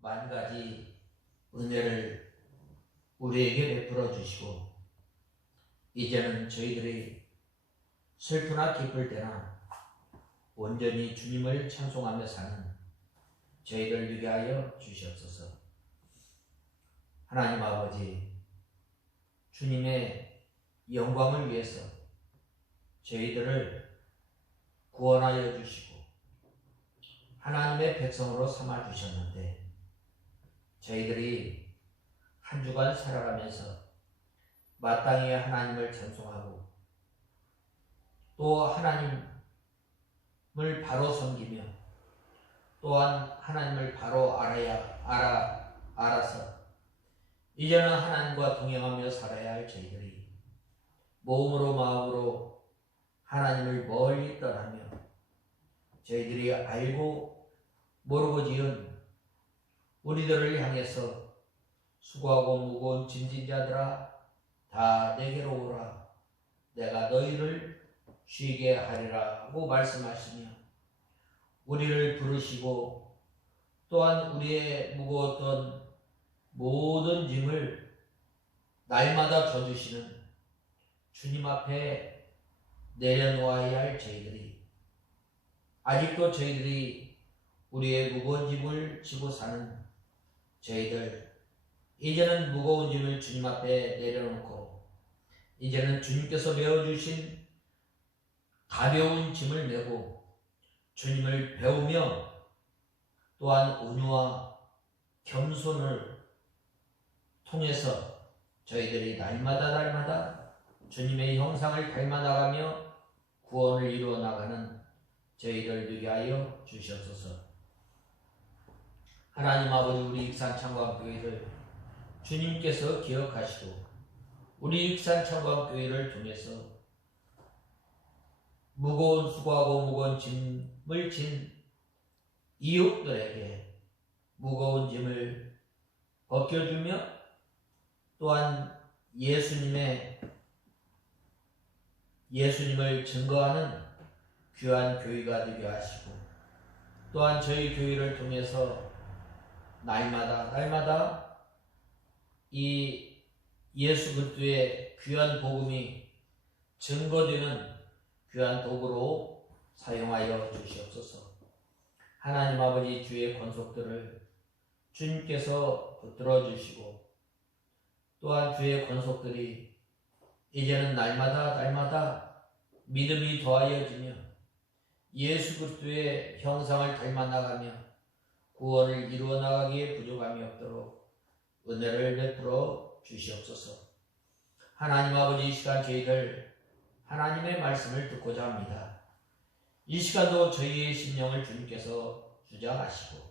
만 가지 은혜를 우리에게 베풀어 주시고, 이제는 저희들이 슬프나 기쁠 때나 온전히 주님을 찬송하며 사는 저희들 되게 하여 주시옵소서. 하나님 아버지, 주님의 영광을 위해서 저희들을 구원하여 주시고 하나님의 백성으로 삼아 주셨는데, 저희들이 한 주간 살아가면서 마땅히 하나님을 찬송하고 또 하나님을 바로 섬기며 또한 하나님을 바로 알아서 이제는 하나님과 동행하며 살아야 할 저희들이 몸으로 마음으로 하나님을 멀리 떠나며 저희들이 알고 모르고 지은 우리들을 향해서 수고하고 무거운 짐진 자들아 다 내게로 오라, 내가 너희를 쉬게 하리라고 말씀하시며 우리를 부르시고 또한 우리의 무거웠던 모든 짐을 날마다 져주시는 주님 앞에 내려놓아야 할 저희들이, 아직도 저희들이 우리의 무거운 짐을 지고 사는 저희들, 이제는 무거운 짐을 주님 앞에 내려놓고 이제는 주님께서 메어주신 가벼운 짐을 메고 주님을 배우며 또한 온유와 겸손을 통해서 저희들이 날마다 주님의 형상을 닮아나가며 구원을 이루어 나가는 저희들 되게 하여 주시옵소서. 하나님 아버지, 우리 익산창광교회를 주님께서 기억하시고 우리 익산창광교회를 통해서 무거운 수고하고 무거운 짐을 진 이웃들에게 무거운 짐을 벗겨주며 또한 예수님을 증거하는 귀한 교회가 되게 하시고, 또한 저희 교회를 통해서 날마다 이 예수 그리스도의 귀한 복음이 증거되는 귀한 도구로 사용하여 주시옵소서. 하나님 아버지, 주의 권속들을 주님께서 붙들어 주시고 또한 주의 권속들이 이제는 날마다 믿음이 더하여지며 예수 그리스도의 형상을 닮아 나가며 구원을 이루어 나가기에 부족함이 없도록 은혜를 베풀어 주시옵소서. 하나님 아버지, 이 시간 저희들 하나님의 말씀을 듣고자 합니다. 이 시간도 저희의 심령을 주님께서 주장하시고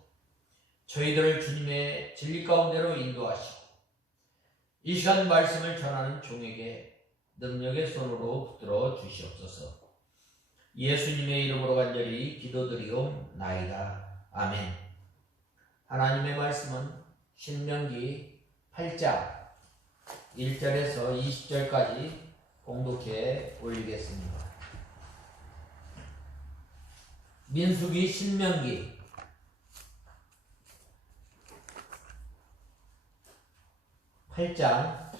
저희들을 주님의 진리 가운데로 인도하시고 이 시간 말씀을 전하는 종에게 능력의 손으로 붙들어 주시옵소서. 예수님의 이름으로 간절히 기도드리옵나이다. 아멘. 하나님의 말씀은 신명기 8장 1절에서 20절까지 공독해 올리겠습니다. 민수기 신명기 8장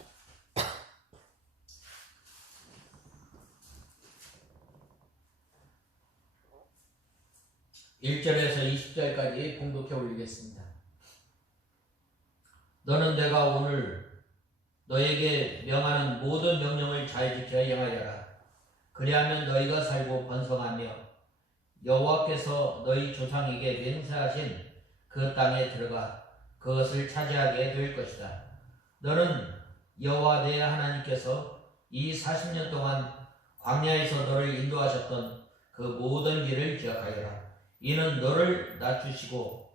1절에서 20절까지 공독해 올리겠습니다. 너는 내가 오늘 너에게 명하는 모든 명령을 잘 지켜 행하여라. 그리하면 너희가 살고 번성하며 여호와께서 너희 조상에게 맹세하신 그 땅에 들어가 그것을 차지하게 될 것이다. 너는 여호와 내 하나님께서 이 40년 동안 광야에서 너를 인도하셨던 그 모든 길을 기억하여라. 이는 너를 낮추고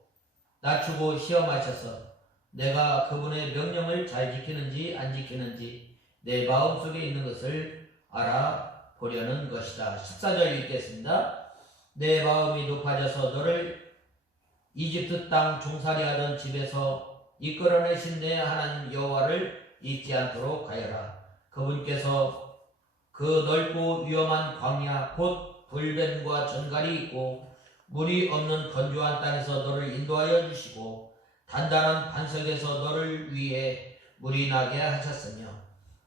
시험하셔서 내가 그분의 명령을 잘 지키는지 안 지키는지 내 마음속에 있는 것을 알아보려는 것이다. 14절 읽겠습니다. 내 마음이 높아져서 너를 이집트 땅 종살이하던 집에서 이끌어내신 내 하나님 여호와를 잊지 않도록 하여라. 그분께서 그 넓고 위험한 광야 곧 불뱀과 전갈이 있고 물이 없는 건조한 땅에서 너를 인도하여 주시고 단단한 반석에서 너를 위해 물이 나게 하셨으며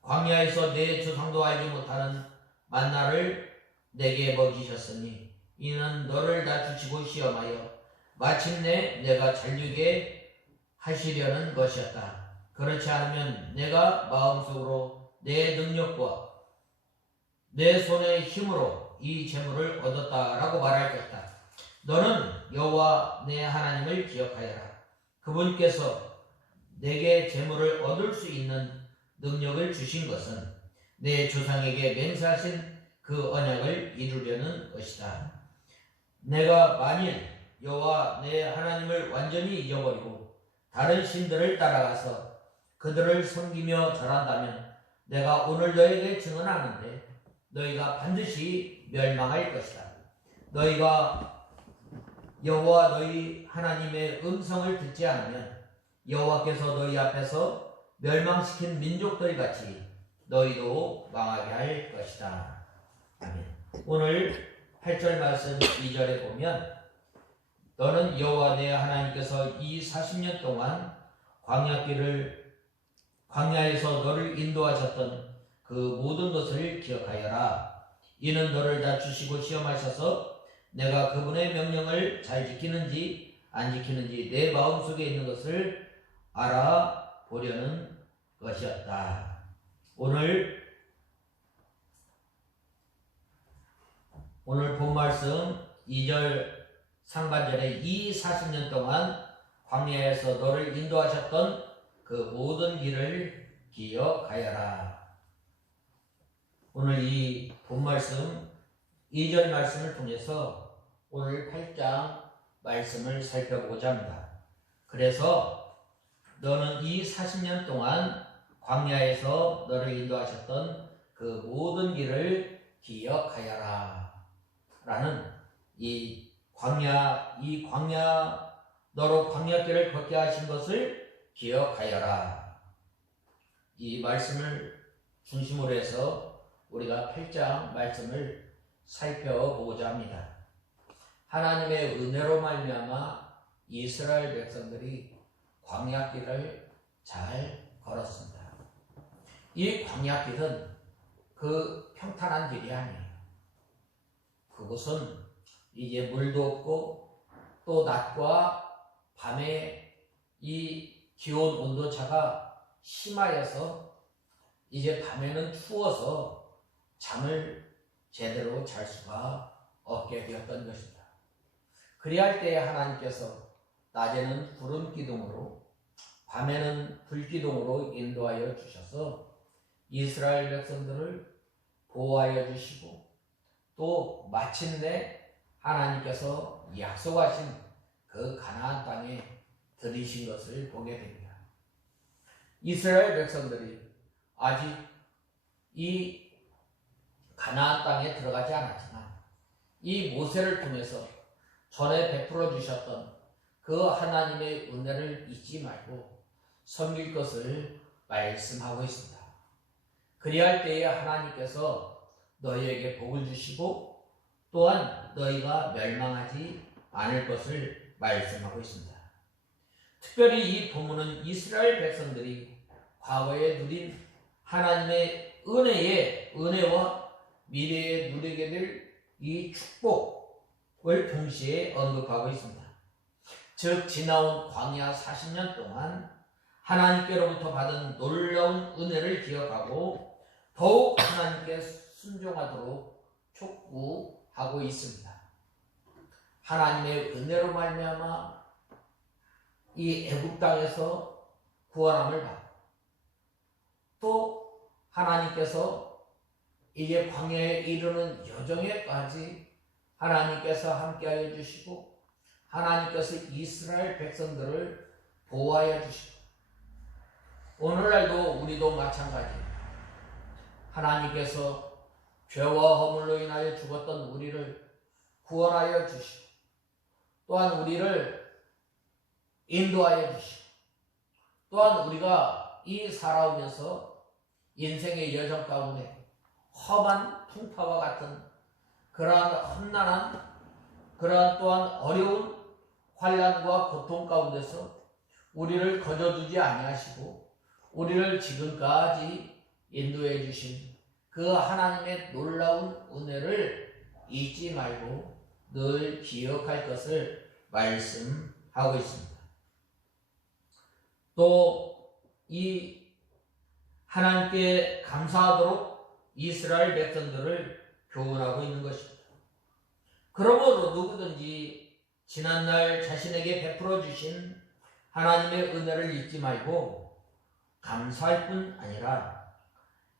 광야에서 내 조상도 알지 못하는 만나를 내게 먹이셨으니 이는 너를 낮추시고 시험하여 마침내 내가 잘리게 하시려는 것이었다. 그렇지 않으면 내가 마음속으로 내 능력과 내 손의 힘으로 이 재물을 얻었다라고 말할 것이다. 너는 여호와 내 하나님을 기억하여라. 그분께서 내게 재물을 얻을 수 있는 능력을 주신 것은 내 조상에게 맹세하신 그 언약을 이루려는 것이다. 내가 만일 여호와 내 하나님을 완전히 잊어버리고 다른 신들을 따라가서 그들을 섬기며 절한다면 내가 오늘 너에게 증언하는데 너희가 반드시 멸망할 것이다. 너희가 여호와 너희 하나님의 음성을 듣지 않으면 여호와께서 너희 앞에서 멸망시킨 민족들 같이 너희도 망하게 할 것이다. 아멘. 오늘 8절 말씀 2절에 보면 너는 여호와 내 하나님께서 이 40년 동안 광야에서 너를 인도하셨던 그 모든 것을 기억하여라. 이는 너를 낮추시고 시험하셔서 내가 그분의 명령을 잘 지키는지 안 지키는지 내 마음속에 있는 것을 알아보려는 것이었다. 오늘 본 말씀 2절 상반절에 이 40년 동안 광야에서 너를 인도하셨던 그 모든 길을 기억하여라. 오늘 이 본 말씀 2절 말씀을 통해서 오늘 8장 말씀을 살펴보고자 합니다. 그래서 너는 이 40년 동안 광야에서 너를 인도하셨던 그 모든 길을 기억하여라. 라는 이 광야 너로 광야길을 걷게 하신 것을 기억하여라. 이 말씀을 중심으로 해서 우리가 8장 말씀을 살펴보고자 합니다. 하나님의 은혜로 말미암아 이스라엘 백성들이 광야길을 잘 걸었습니다. 이 광야길은 그 평탄한 길이 아니에요. 그곳은 이제 물도 없고 또 낮과 밤에 이 기온 온도차가 심하여서 이제 밤에는 추워서 잠을 제대로 잘 수가 없게 되었던 것입니다. 그리할 때에 하나님께서 낮에는 구름 기둥으로 밤에는 불 기둥으로 인도하여 주셔서 이스라엘 백성들을 보호하여 주시고 또 마침내 하나님께서 약속하신 그 가나안 땅에 들이신 것을 보게 됩니다. 이스라엘 백성들이 아직 이 가나안 땅에 들어가지 않았지만 이 모세를 통해서 전에 베풀어 주셨던 그 하나님의 은혜를 잊지 말고 섬길 것을 말씀하고 있습니다. 그리할 때에 하나님께서 너희에게 복을 주시고 또한 너희가 멸망하지 않을 것을 말씀하고 있습니다. 특별히 이 본문은 이스라엘 백성들이 과거에 누린 하나님의 은혜와 미래에 누리게 될 이 축복을 동시에 언급하고 있습니다. 즉 지나온 광야 40년 동안 하나님께로부터 받은 놀라운 은혜를 기억하고 더욱 하나님께 순종하도록 촉구하고 있습니다. 하나님의 은혜로 말미암아 이 애굽 땅에서 구원함을 받고 또 하나님께서 이제 광야에 이르는 여정에까지 하나님께서 함께하여 주시고 하나님께서 이스라엘 백성들을 보호하여 주시고 오늘날도 우리도 마찬가지입니다. 하나님께서 죄와 허물로 인하여 죽었던 우리를 구원하여 주시고 또한 우리를 인도하여 주시고 또한 우리가 이 살아오면서 인생의 여정 가운데 험한 풍파와 같은 그러한 험난한 그러한 또한 어려운 환난과 고통 가운데서 우리를 거저두지 아니하시고 우리를 지금까지 인도해 주신 그 하나님의 놀라운 은혜를 잊지 말고 늘 기억할 것을 말씀하고 있습니다. 또 이 하나님께 감사하도록 이스라엘 백성들을 교훈하고 있는 것입니다. 그러므로 누구든지 지난날 자신에게 베풀어 주신 하나님의 은혜를 잊지 말고 감사할 뿐 아니라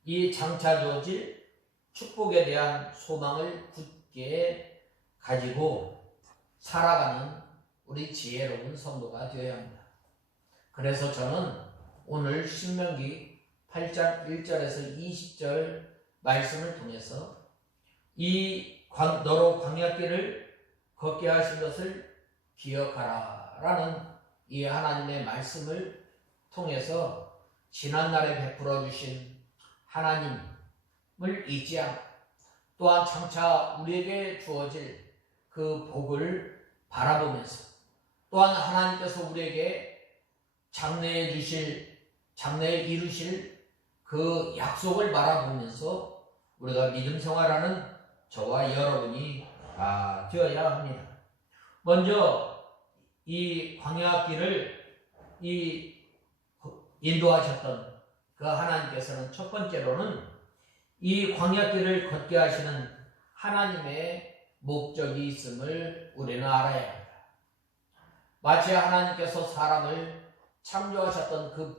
이 장차 주어질 축복에 대한 소망을 굳게 가지고 살아가는 우리 지혜로운 성도가 되어야 합니다. 그래서 저는 오늘 신명기 8장 1절에서 20절 말씀을 통해서 너로 광야길을 걷게 하신 것을 기억하라 라는 이 하나님의 말씀을 통해서 지난날에 베풀어 주신 하나님을 잊지 않고 또한 장차 우리에게 주어질 그 복을 바라보면서 또한 하나님께서 우리에게 장래에 이루실 그 약속을 바라보면서 우리가 믿음 생활하는 저와 여러분이 되어야 합니다. 먼저 이 광야길을 인도하셨던 그 하나님께서는 첫 번째로는 이 광야길을 걷게 하시는 하나님의 목적이 있음을 우리는 알아야 합니다. 마치 하나님께서 사람을 창조하셨던 그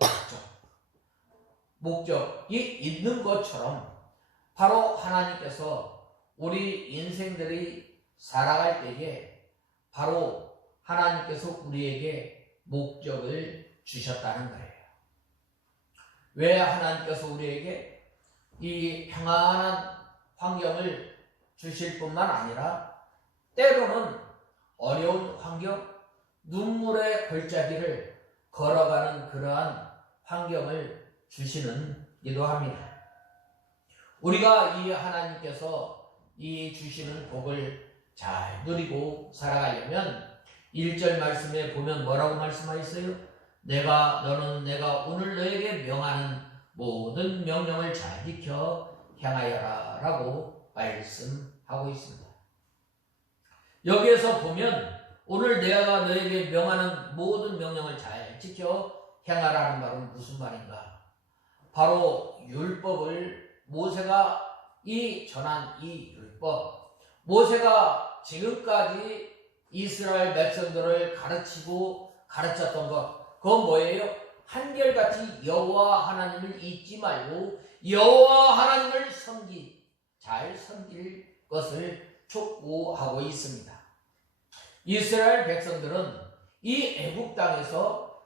목적이 있는 것처럼 바로 하나님께서 우리 인생들이 살아갈 때에 바로 하나님께서 우리에게 목적을 주셨다는 거예요. 왜 하나님께서 우리에게 이 평안한 환경을 주실 뿐만 아니라 때로는 어려운 환경, 눈물의 골짜기를 걸어가는 그러한 환경을 주시는기도 합니다. 우리가 이 하나님께서 이 주시는 복을 잘 누리고 살아가려면 1절 말씀에 보면 뭐라고 말씀하셨어요? 너는 내가 오늘 너에게 명하는 모든 명령을 잘 지켜 행하여라 라고 말씀하고 있습니다. 여기에서 보면 오늘 내가 너에게 명하는 모든 명령을 잘 지켜 행하라는 말은 무슨 말인가? 바로 율법을 모세가 전한 이 율법, 모세가 지금까지 이스라엘 백성들을 가르쳤던 것, 그건 뭐예요? 한결같이 여호와 하나님을 잊지 말고 여호와 하나님을 잘 섬길 것을 촉구하고 있습니다. 이스라엘 백성들은 이 애국 땅에서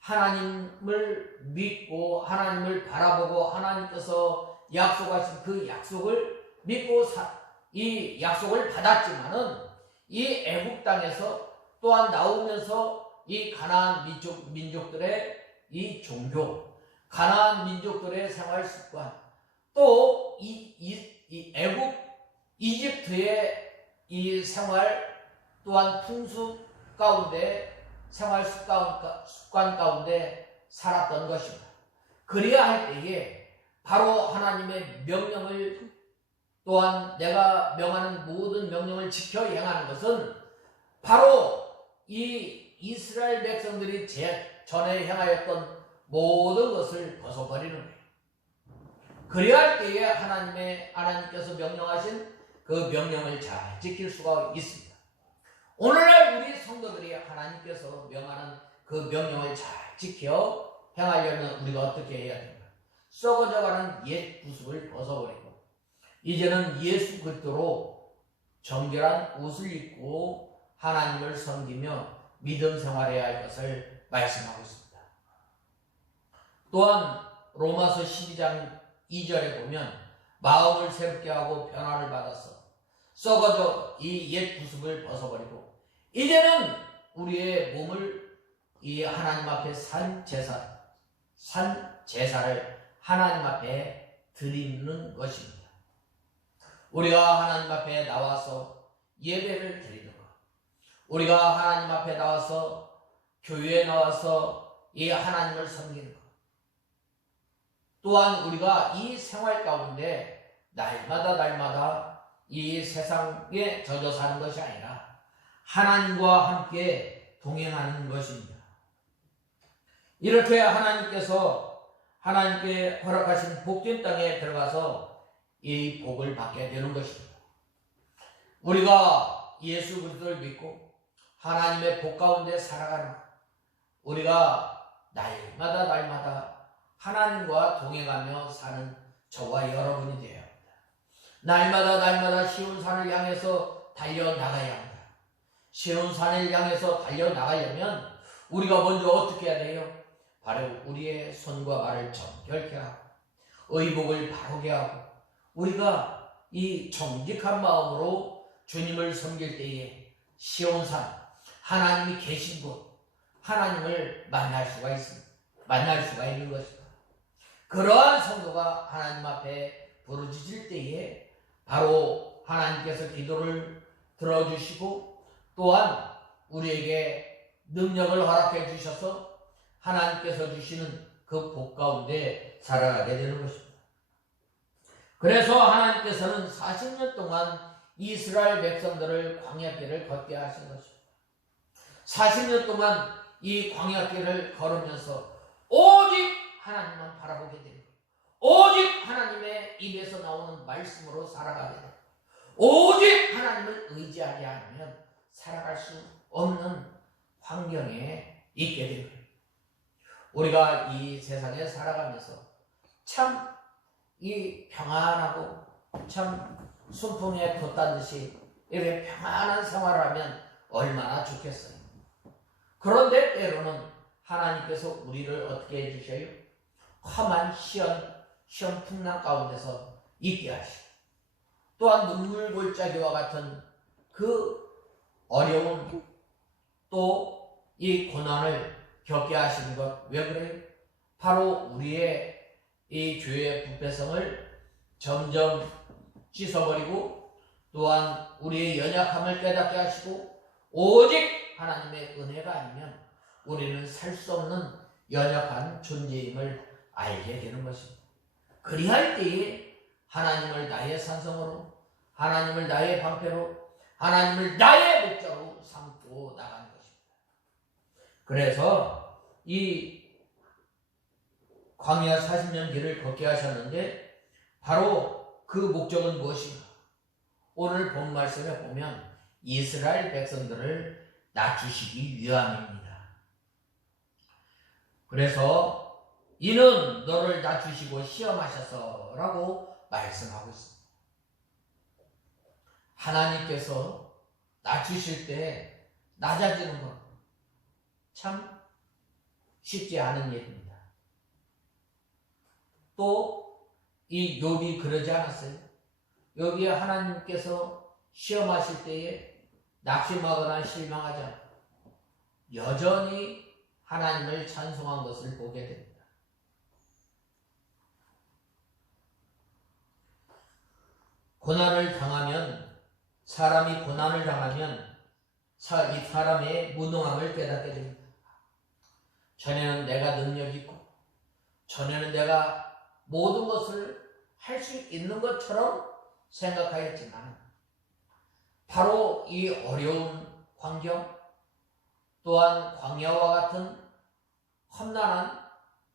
하나님을 믿고 하나님을 바라보고 하나님께서 약속하신 그 약속을 믿고 이 약속을 받았지만은 이 애국 땅에서 또한 나오면서 이 가나안 민족들의 이 종교, 가나안 민족들의 생활 습관, 또 이 애국 이집트의 이 생활 또한 풍습 가운데 생활 습관 가운데 살았던 것입니다. 그래야 할 때에 바로 하나님의 명령을 또한 내가 명하는 모든 명령을 지켜 행하는 것은 바로 이 이스라엘 백성들이 전에 행하였던 모든 것을 벗어버리는 거예요. 그래야 할 때에 하나님께서 명령하신 그 명령을 잘 지킬 수가 있습니다. 오늘날 우리 성도들이 하나님께서 명하는 그 명령을 잘 지켜 행하려면 우리가 어떻게 해야 됩니까? 썩어져가는 옛 구습을 벗어버리고 이제는 예수 그리스도로 정결한 옷을 입고 하나님을 섬기며 믿음 생활해야 할 것을 말씀하고 있습니다. 또한 로마서 12장 2절에 보면 마음을 새롭게 하고 변화를 받아서 썩어져 이 옛 구습을 벗어버리고 이제는 우리의 몸을 이 하나님 앞에 산 제사를 하나님 앞에 드리는 것입니다. 우리가 하나님 앞에 나와서 예배를 드리는 것, 우리가 하나님 앞에 나와서 교회에 나와서 이 하나님을 섬기는 것, 또한 우리가 이 생활 가운데 날마다 이 세상에 젖어 사는 것이 아니라 하나님과 함께 동행하는 것입니다. 이렇게 하나님께 허락하신 복된 땅에 들어가서 이 복을 받게 되는 것입니다. 우리가 예수 그리스도를 믿고 하나님의 복 가운데 살아가는, 우리가 날마다 하나님과 동행하며 사는 저와 여러분이 되어야 합니다. 날마다 쉬운 산을 향해서 달려나가야 합니다. 쉬운 산을 향해서 달려나가려면 우리가 먼저 어떻게 해야 돼요? 바로 우리의 손과 발을 정결케 하고 의복을 바르게 하고 우리가 이 정직한 마음으로 주님을 섬길 때에 쉬운 산, 하나님이 계신 곳, 하나님을 만날 수가 있는 것입니다. 그러한 성도가 하나님 앞에 부르짖을 때에 바로 하나님께서 기도를 들어주시고 또한 우리에게 능력을 허락해 주셔서 하나님께서 주시는 그 복 가운데 살아가게 되는 것입니다. 그래서 하나님께서는 40년 동안 이스라엘 백성들을 광야길을 걷게 하신 것입니다. 40년 동안 이 광야길을 걸으면서 오직 하나님만 바라보게 됩니다. 오직 하나님의 입에서 나오는 말씀으로 살아가게 됩니다. 오직 하나님을 의지하지 않으면 살아갈 수 없는 환경에 있게 됩니다. 우리가 이 세상에 살아가면서 참 이 평안하고 참 순풍에 돛단 듯이 이렇게 평안한 생활을 하면 얼마나 좋겠어요. 그런데 때로는 하나님께서 우리를 어떻게 해주셔요? 험한 시험 풍랑 가운데서 있게 하시고 또한 눈물골짜기와 같은 그 어려운 또 이 고난을 겪게 하시는 것, 왜 그래요? 바로 우리의 이 죄의 부패성을 점점 씻어버리고 또한 우리의 연약함을 깨닫게 하시고 오직 하나님의 은혜가 아니면 우리는 살 수 없는 연약한 존재임을 알게 되는 것입니다. 그리할 때에 하나님을 나의 산성으로, 하나님을 나의 방패로, 하나님을 나의 목자로 삼고 나가는 것입니다. 그래서 이 광야 40년 길을 걷게 하셨는데 바로 그 목적은 무엇인가? 오늘 본 말씀에 보면 이스라엘 백성들을 낮추시기 위함입니다. 그래서 이는 너를 낮추시고 시험하셔서 라고 말씀하고 있습니다. 하나님께서 낮추실 때 낮아지는 것 참 쉽지 않은 일입니다. 또 이 욥이 그러지 않았어요? 여기에 하나님께서 시험하실 때에 낙심하거나 실망하지 않고 여전히 하나님을 찬송한 것을 보게 됩니다. 사람이 고난을 당하면 이 사람의 무능함을 깨닫게 됩니다. 전에는 내가 능력이 있고 전에는 내가 모든 것을 할 수 있는 것처럼 생각하였지만 바로 이 어려운 환경 또한 광야와 같은 험난한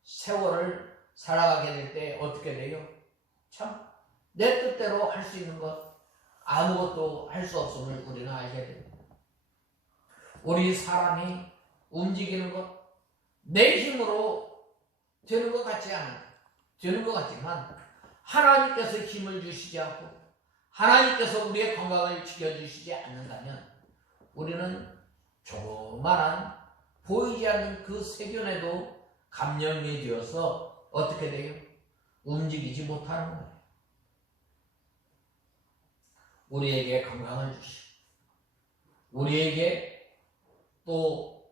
세월을 살아가게 될 때 어떻게 돼요? 참 내 뜻대로 할 수 있는 것 아무것도 할 수 없음을 우리는 알게 됩니다. 우리 사람이 움직이는 것 내 힘으로 되는 것 같지만 하나님께서 힘을 주시지 않고 하나님께서 우리의 건강을 지켜주시지 않는다면 우리는 조그만한 보이지 않는 그 세균에도 감염이 되어서 어떻게 돼요? 움직이지 못하는 거예요. 우리에게 건강을 주시고 우리에게 또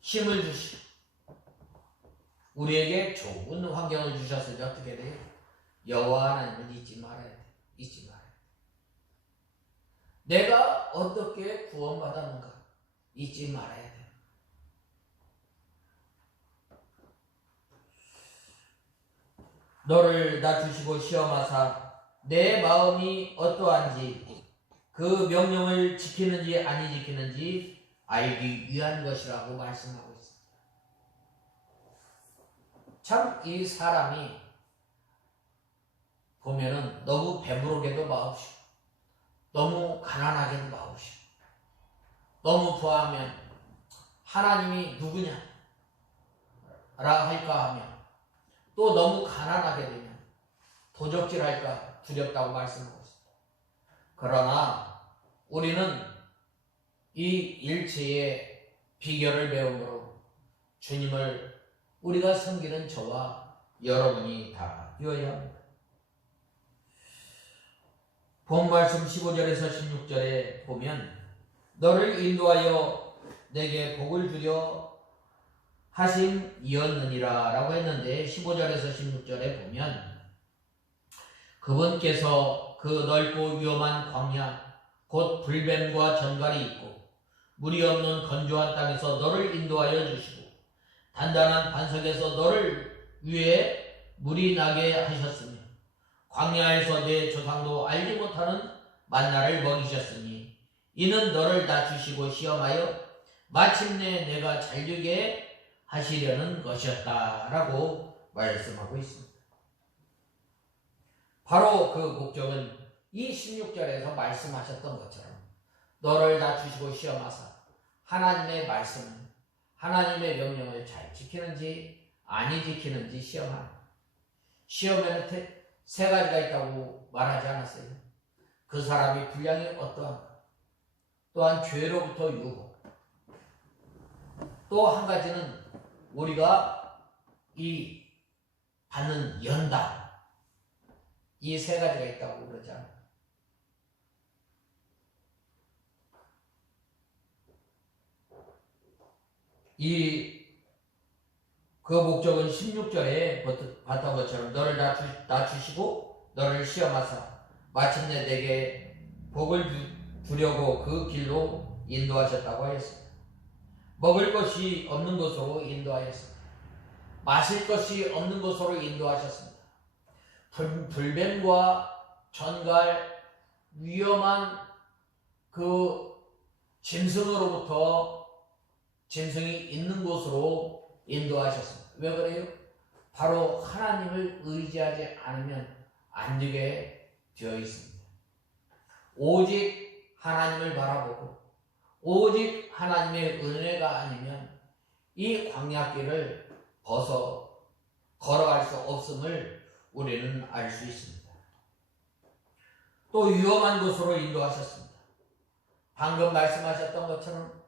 힘을 주시고 우리에게 좋은 환경을 주셨으니 어떻게 돼요? 여호와 하나님을 잊지 말아야 돼. 내가 어떻게 구원받았는가 잊지 말아야 돼. 너를 낮추시고 시험하사 내 마음이 어떠한지 그 명령을 지키는지 아니 지키는지 알기 위한 것이라고 말씀하고 있습니다. 참 이 사람이 보면은 너무 배부르게도 마옵시고 너무 가난하게도 마옵시고 너무 부하면 하나님이 누구냐 라 할까 하면 또 너무 가난하게 되면 도적질할까 두렵다고 말씀하고 있습니다. 그러나 우리는 이 일체의 비결을 배움으로 주님을 우리가 섬기는 저와 여러분이 다 되어야 합니다. 본 말씀 15절에서 16절에 보면 너를 인도하여 내게 복을 주려 하심이었느니라 라고 했는데 15절에서 16절에 보면 그분께서 그 넓고 위험한 광야 곧 불뱀과 전갈이 있고 물이 없는 건조한 땅에서 너를 인도하여 주시고 단단한 반석에서 너를 위해 물이 나게 하셨으며 광야에서 내 조상도 알지 못하는 만나를 먹이셨으니 이는 너를 낮추시고 시험하여 마침내 내가 잘되게 하시려는 것이었다 라고 말씀하고 있습니다. 바로 그 목적은 이 16절에서 말씀하셨던 것처럼 너를 낮추시고 시험하사 하나님의 말씀, 하나님의 명령을 잘 지키는지 아니 지키는지 시험하는 시험에는 세 가지가 있다고 말하지 않았어요. 그 사람이 분량이 어떠한가, 또한 죄로부터 유혹, 또 한 가지는 우리가 이 받는 연단, 이 세 가지가 있다고 그러잖아요. 그 목적은 16절에 봤던 것처럼 너를 낮추시고 너를 시험하사 마침내 내게 복을 주려고 그 길로 인도하셨다고 하였습니다. 먹을 것이 없는 곳으로 인도하였습니다. 마실 것이 없는 곳으로 인도하셨습니다. 불뱀과 전갈, 위험한 그 짐승으로부터 짐승이 있는 곳으로 인도하셨습니다. 왜 그래요? 바로 하나님을 의지하지 않으면 안 되게 되어 있습니다. 오직 하나님을 바라보고 오직 하나님의 은혜가 아니면 이 광야길을 벗어 걸어갈 수 없음을 우리는 알 수 있습니다. 또 위험한 곳으로 인도하셨습니다. 방금 말씀하셨던 것처럼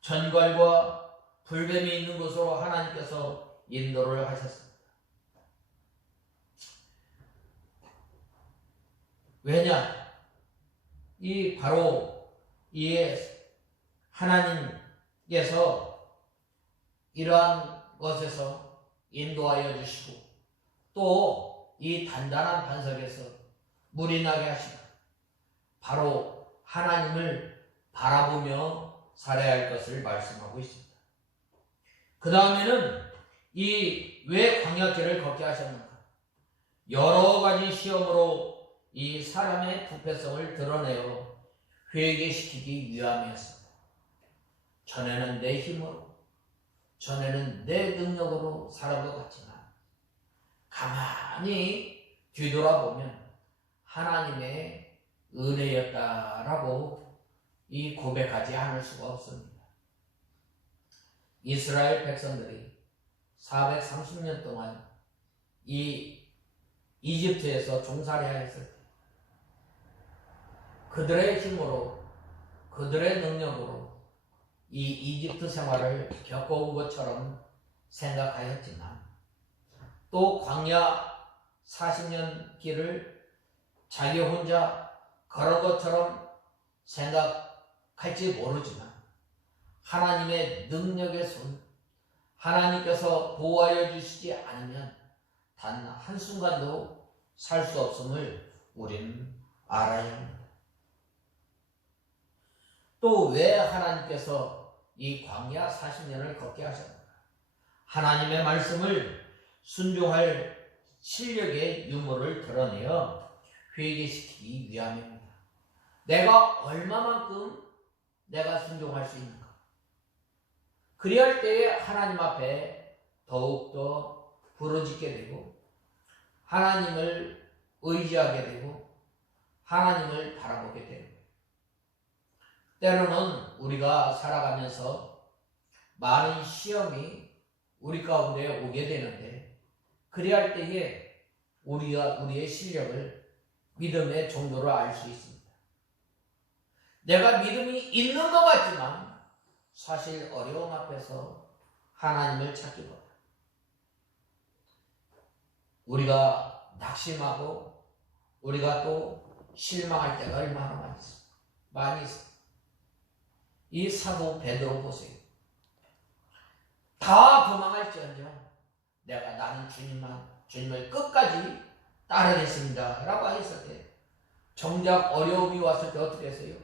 전갈과 불뱀이 있는 곳으로 하나님께서 인도를 하셨습니다. 왜냐? 바로 이 하나님께서 이러한 것에서 인도하여 주시고 또 이 단단한 반석에서 물이 나게 하시고 바로 하나님을 바라보며 살아야 할 것을 말씀하고 있습니다. 그 다음에는 왜 광야길을 걷게 하셨는가? 여러 가지 시험으로 이 사람의 부패성을 드러내어 회개시키기 위함이었습니다. 전에는 내 힘으로, 전에는 내 능력으로 살은 것 같지만 가만히 뒤돌아보면 하나님의 은혜였다라고 고백하지 않을 수가 없습니다. 이스라엘 백성들이 430년 동안 이집트에서 종살이하였을 때 그들의 힘으로 그들의 능력으로 이집트 생활을 겪어온 것처럼 생각하였지만 또 광야 40년 길을 자기 혼자 걸은 것처럼 생각할지 모르지만 하나님의 능력의 손, 하나님께서 보호하여 주시지 않으면 단 한순간도 살 수 없음을 우리는 알아야 합니다. 또 왜 하나님께서 이 광야 40년을 걷게 하셨는가? 하나님의 말씀을 순종할 실력의 유무를 드러내어 회개시키기 위함입니다. 내가 얼마만큼 내가 순종할 수 있는가. 그리할 때에 하나님 앞에 더욱더 부르짖게 되고 하나님을 의지하게 되고 하나님을 바라보게 되는 거예요. 때로는 우리가 살아가면서 많은 시험이 우리 가운데 오게 되는데 그리할 때에 우리의 실력을 믿음의 정도를 알 수 있습니다. 내가 믿음이 있는 것 같지만 사실 어려움 앞에서 하나님을 찾기보다 우리가 낙심하고 우리가 또 실망할 때가 얼마나 많이 있습니다. 이 사도 베드로 보세요. 다 도망할지언정 나는 주님을 끝까지 따르겠습니다 라고 했을 때 정작 어려움이 왔을 때 어떻게 했어요?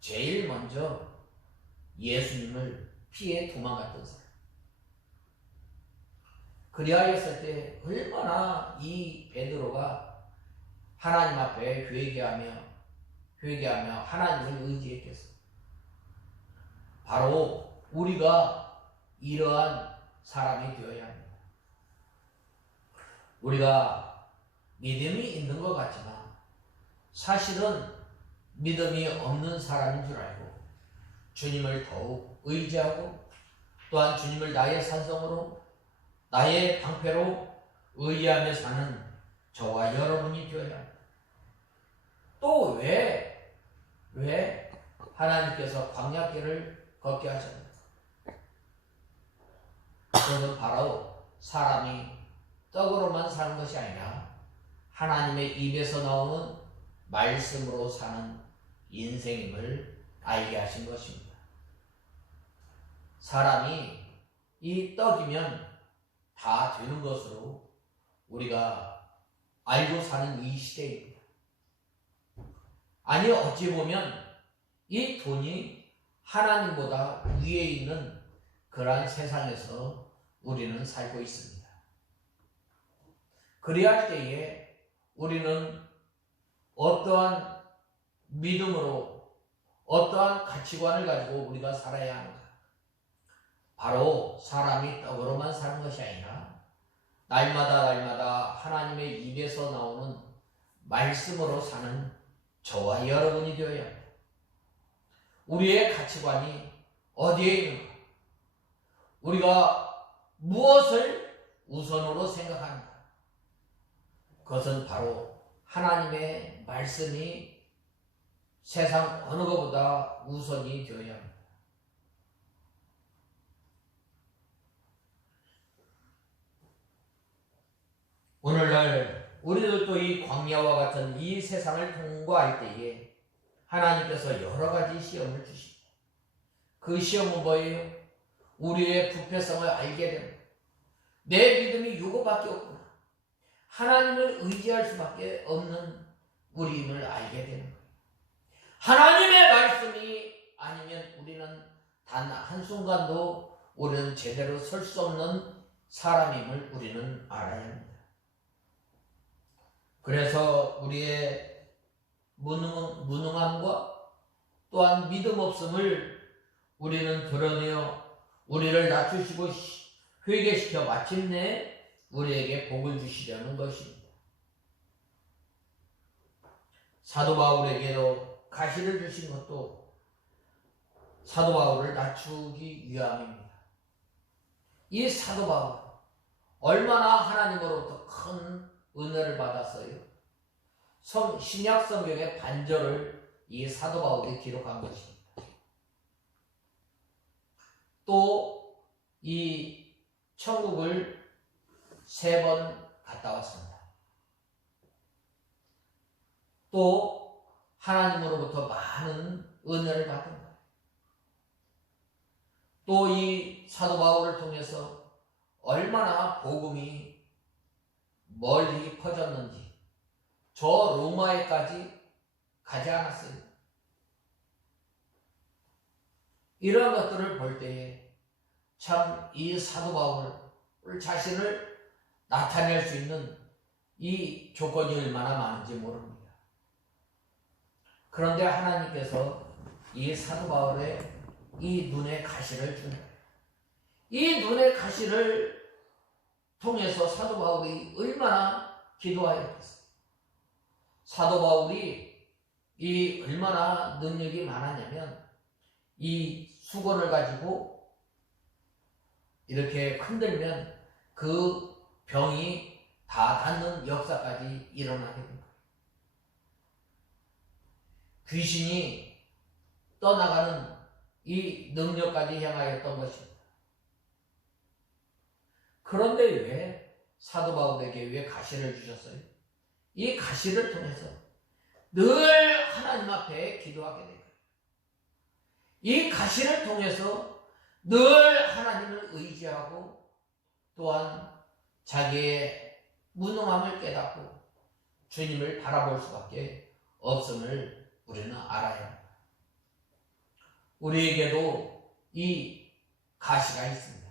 제일 먼저 예수님을 피해 도망갔던 사람. 그리하였을 때 얼마나 이 베드로가 하나님 앞에 회개하며 하나님을 의지했겠어요. 바로 우리가 이러한 사람이 되어야 합니다. 우리가 믿음이 있는 것 같지만 사실은 믿음이 없는 사람인 줄 알고 주님을 더욱 의지하고 또한 주님을 나의 산성으로 나의 방패로 의지하며 사는 저와 여러분이 되어야 합니다. 또 왜 하나님께서 광야길을 걷게 하셨는가? 그것은 바로 사람이 떡으로만 사는 것이 아니라 하나님의 입에서 나오는 말씀으로 사는 인생임을 알게 하신 것입니다. 사람이 이 떡이면 다 되는 것으로 우리가 알고 사는 이 시대입니다. 아니 어찌 보면 이 돈이 하나님보다 위에 있는 그러한 세상에서 우리는 살고 있습니다. 그리할 때에 우리는 어떠한 믿음으로 어떠한 가치관을 가지고 우리가 살아야 하는가? 바로 사람이 떡으로만 사는 것이 아니라 날마다 하나님의 입에서 나오는 말씀으로 사는 저와 여러분이 되어야 합니다. 우리의 가치관이 어디에 있는가? 우리가 무엇을 우선으로 생각하는가? 그것은 바로 하나님의 말씀이 세상 어느 것보다 우선이 되어야 합니다. 오늘날 우리들도 이 광야와 같은 이 세상을 통과할 때에 하나님께서 여러 가지 시험을 주십니다. 그 시험은 뭐예요? 우리의 부패성을 알게 됩니다. 내 믿음이 이거밖에 없구나. 하나님을 의지할 수밖에 없는 우리임을 알게 되는 거예요. 하나님의 말씀이 아니면 우리는 단 한순간도 우리는 제대로 설 수 없는 사람임을 우리는 알아야 합니다. 그래서 우리의 무능함과 또한 믿음 없음을 우리는 드러내어 우리를 낮추시고 회개시켜 마침내 우리에게 복을 주시려는 것입니다. 사도 바울에게도 가시를 주신 것도 사도 바울을 낮추기 위함입니다. 이 사도 바울 얼마나 하나님으로부터 큰 은혜를 받았어요. 신약 성경의 반절을 이 사도 바울이 기록한 것입니다. 또 이 천국을 3번 갔다 왔습니다. 또 하나님으로부터 많은 은혜를 받은 거예요. 또 이 사도 바울을 통해서 얼마나 복음이 멀리 퍼졌는지 저 로마에까지 가지 않았어요. 이런 것들을 볼 때에 참 이 사도 바울 자신을 나타낼 수 있는 이 조건이 얼마나 많은지 모릅니다. 그런데 하나님께서 이 사도 바울의 이 눈의 가시를 준 거예요. 이 눈의 가시를 통해서 사도 바울이 얼마나 기도하였겠어요. 사도 바울이 이 얼마나 능력이 많았냐면 이 수건을 가지고 이렇게 흔들면 그 병이 다 낫는 역사까지 일어나게 된 거예요. 귀신이 떠나가는 이 능력까지 향하였던 것입니다. 그런데 왜 사도 바울에게 왜 가시를 주셨어요? 이 가시를 통해서 늘 하나님 앞에 기도하게 된 거예요. 이 가시를 통해서 늘 하나님을 의지하고 또한 자기의 무능함을 깨닫고 주님을 바라볼 수밖에 없음을 우리는 알아야 합니다. 우리에게도 이 가시가 있습니다.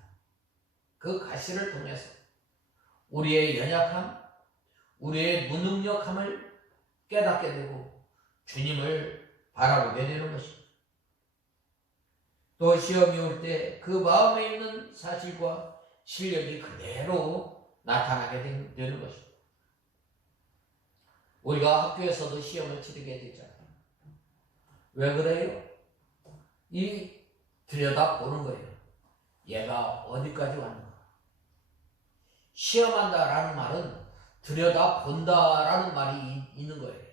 그 가시를 통해서 우리의 연약함, 우리의 무능력함을 깨닫게 되고 주님을 바라보게 되는 것입니다. 또 시험이 올 때 그 마음에 있는 사실과 실력이 그대로 나타나게 되는 것입니다. 우리가 학교에서도 시험을 치르게 되잖아요. 왜 그래요? 이 들여다보는 거예요. 얘가 어디까지 왔는가. 시험한다라는 말은 들여다본다라는 말이 있는 거예요.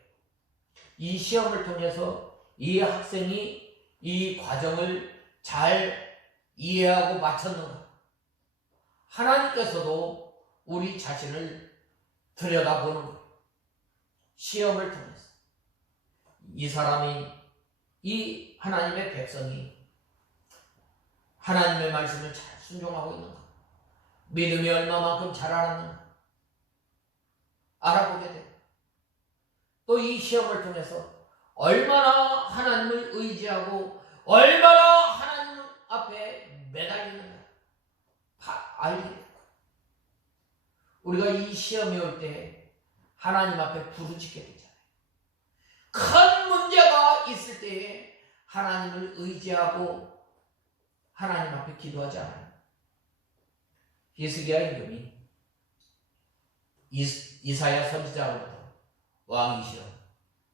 이 시험을 통해서 이 학생이 이 과정을 잘 이해하고 마쳤는가. 하나님께서도 우리 자신을 들여다보는 거예요. 시험을 통해서 이 사람이, 이 하나님의 백성이 하나님의 말씀을 잘 순종하고 있는가, 믿음이 얼마만큼 자라는가 알아보게 돼요. 또 이 시험을 통해서 얼마나 하나님을 의지하고 얼마나 하나님 앞에 매달리는가 알게 돼요. 우리가 이 시험이 올 때 하나님 앞에 부르짖게 되잖아요. 큰 문제가 있을 때에 하나님을 의지하고 하나님 앞에 기도하지 않아요. 히스기야 임금이 이사야 선지자로부터 왕이시여,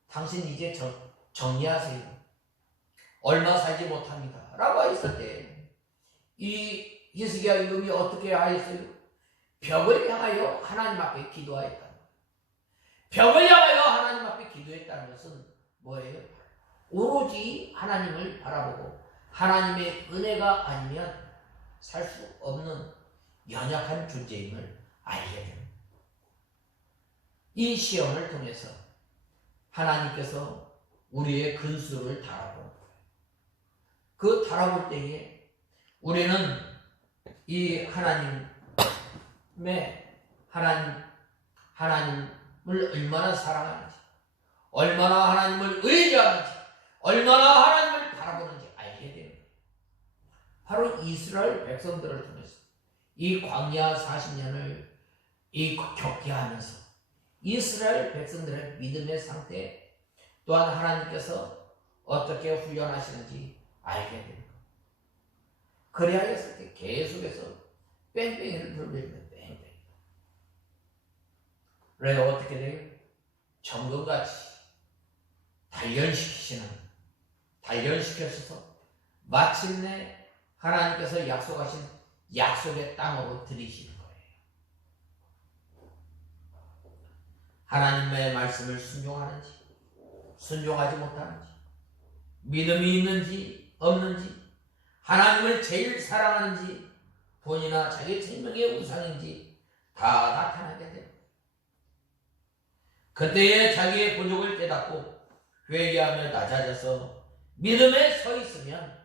당신 이제 정리하세요. 얼마 살지 못합니다. 라고 했을 때 이 히스기야 임금이 어떻게 하였어요? 벽을 향하여 하나님 앞에 기도하였다. 벽을 향하여 하나님 앞에 기도했다는 것은 뭐예요? 오로지 하나님을 바라보고 하나님의 은혜가 아니면 살 수 없는 연약한 존재임을 알게 됩니다. 이 시험을 통해서 하나님께서 우리의 근수를 달아보는 거예요. 그 달아볼 때에 우리는 이 하나님을 얼마나 사랑하는지, 얼마나 하나님을 의지하는지, 얼마나 하나님을 바라보는지 알게 됩니다. 바로 이스라엘 백성들을 통해서 이 광야 40년을 겪게 하면서 이스라엘 백성들의 믿음의 상태, 또한 하나님께서 어떻게 훈련하시는지 알게 됩니다. 그리하였을 때 계속해서 뺑뺑이를 돌리면 뺑뺑이. 그래서 어떻게 돼요? 정금같이 단련시켜서 마침내 하나님께서 약속하신 약속의 땅으로 들이시는 거예요. 하나님의 말씀을 순종하는지 순종하지 못하는지, 믿음이 있는지 없는지, 하나님을 제일 사랑하는지 본이나 자기 생명의 우상인지 다 나타나게 됩니다. 그때에 자기의 부족을 깨닫고 회개하며 낮아져서 믿음에 서 있으면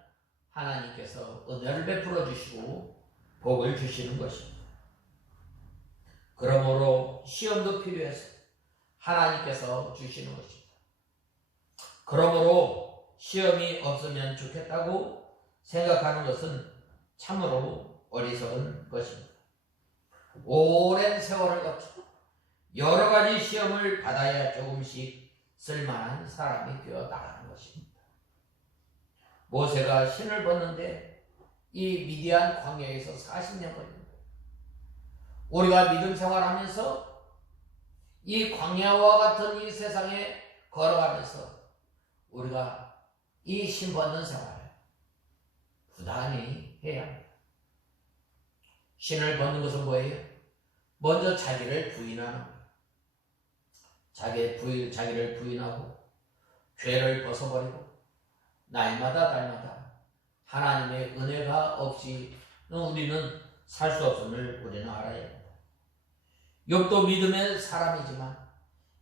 하나님께서 은혜를 베풀어 주시고 복을 주시는 것입니다. 그러므로 시험도 필요해서 하나님께서 주시는 것입니다. 그러므로 시험이 없으면 좋겠다고 생각하는 것은 참으로 어리석은 것입니다. 오랜 세월을 거쳐 여러 가지 시험을 받아야 조금씩 쓸만한 사람이 되어 나가는 것입니다. 모세가 신을 벗는데 이 미디안 광야에서 40년 걸립니다. 우리가 믿음 생활하면서 이 광야와 같은 이 세상에 걸어가면서 우리가 이 신 벗는 생활을 부단히 해야 합니다. 신을 벗는 것은 뭐예요? 먼저 자기를 부인하는 거예요. 자기를 부인하고 죄를 벗어버리고 날마다 하나님의 은혜가 없이 우리는 살 수 없음을 우리는 알아야 합니다. 욥도 믿음의 사람이지만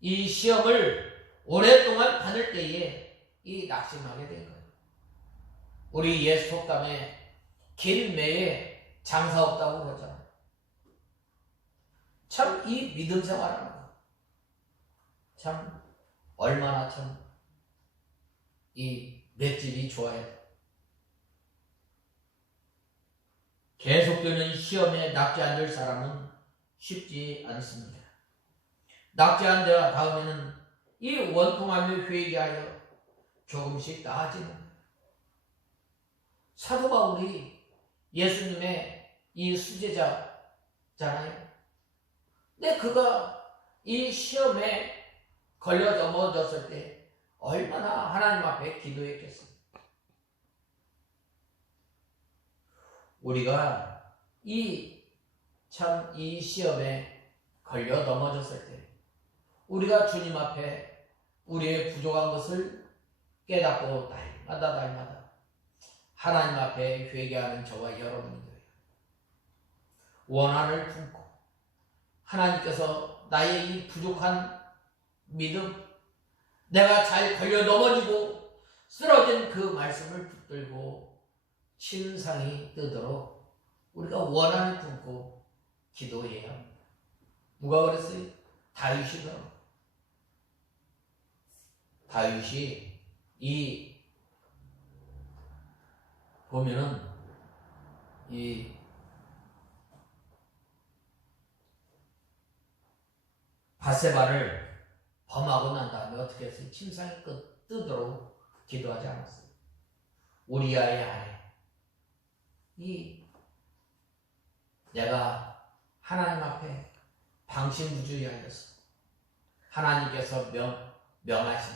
이 시험을 오랫동안 받을 때에 이 낙심하게 된 거예요. 우리 옛 속담에 길 매에 장사 없다고 그러잖아요. 참 이 믿음 생활하는 거 참 얼마나 참 이 맷집이 좋아야 돼. 계속되는 시험에 낙지 안 될 사람은 쉽지 않습니다. 낙지 안 될 다음에는 이 원통하며 회개하여 조금씩 나아지는 거예요. 사도 바울이 예수님의 이 수제자잖아요. 근데 그가 이 시험에 걸려 넘어졌을 때 얼마나 하나님 앞에 기도했겠습니까? 우리가 이 시험에 걸려 넘어졌을 때 우리가 주님 앞에 우리의 부족한 것을 깨닫고 날마다 하나님 앞에 회개하는 저와 여러분이 되어요. 원한을 품고 하나님께서 나의 이 부족한 믿음, 내가 잘 걸려 넘어지고 쓰러진 그 말씀을 붙들고 침상이 뜨도록 우리가 원한을 품고 기도해야 합니다. 누가 그랬어요? 다윗이 이 보면은 이 밧세바를 범하고 난 다음에 어떻게 했어요? 침상이 뜨도록 기도하지 않았어요. 우리아의 아내 내가 하나님 앞에 방심부주의하였어. 하나님께서 명하신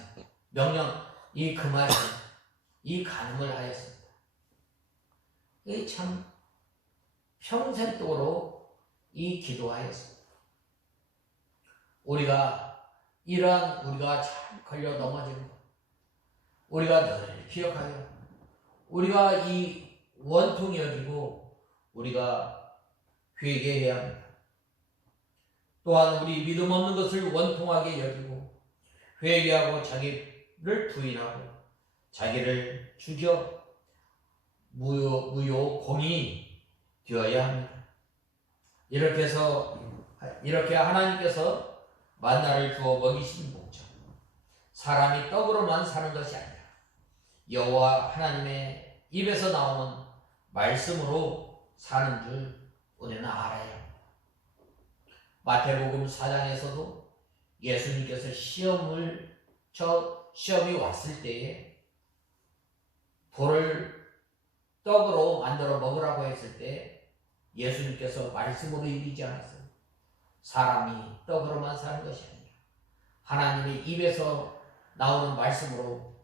명령 이 금하신 이 간음을 하였습니다. 이 참 평생도록 이 기도하였습니다. 우리가 잘 걸려 넘어지는 것, 우리가 늘 기억하여 우리가 이 원통이 여기고 우리가 회개해야 합니다. 또한 우리 믿음 없는 것을 원통하게 여기고 회개하고 자기를 부인하고 자기를 죽여 무효공이 되어야 합니다. 이렇게 하나님께서 만나를 주어 먹이신 목적, 사람이 떡으로만 사는 것이 아니라 여호와 하나님의 입에서 나오는 말씀으로 사는 줄 우리는 알아야 합니다. 마태복음 4장에서도 예수님께서 시험이 왔을 때에 돌을 떡으로 만들어 먹으라고 했을 때 예수님께서 말씀으로 이기지 않았어요. 사람이 떡으로만 사는 것이 아니라 하나님의 입에서 나오는 말씀으로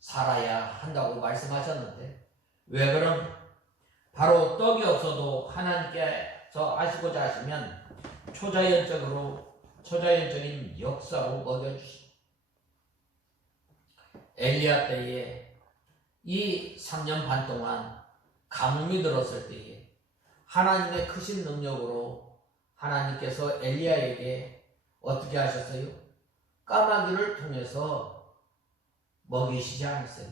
살아야 한다고 말씀하셨는데, 왜 그럼 바로 떡이 없어도 하나님께서 하시고자 하시면 초자연적인 역사로 먹여주시고, 엘리야 때에 이 3년 반 동안 가뭄이 들었을 때에 하나님의 크신 능력으로 하나님께서 엘리야에게 어떻게 하셨어요? 까마귀를 통해서 먹이시지 않았어요.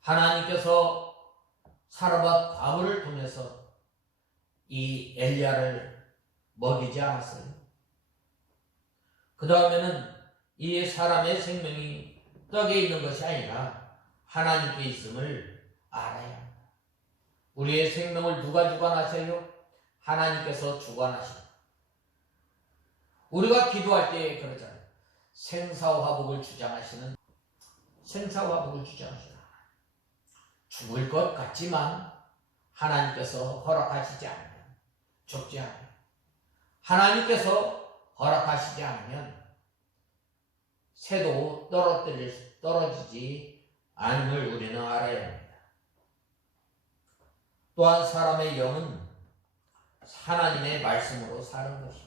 하나님께서 사르밧 과부를 통해서 이 엘리야를 먹이지 않았어요. 그 다음에는 이 사람의 생명이 떡에 있는 것이 아니라 하나님께 있음을 알아야 합니다. 우리의 생명을 누가 주관하세요? 하나님께서 주관하십니다. 우리가 기도할 때 그러잖아요. 생사화복을 주장하시는 죽을 것 같지만 하나님께서 허락하시지 않으면 죽지 않아요. 하나님께서 허락하시지 않으면 새도 떨어지지 않음을 우리는 알아야 합니다. 또한 사람의 영은 하나님의 말씀으로 사는 것입니다.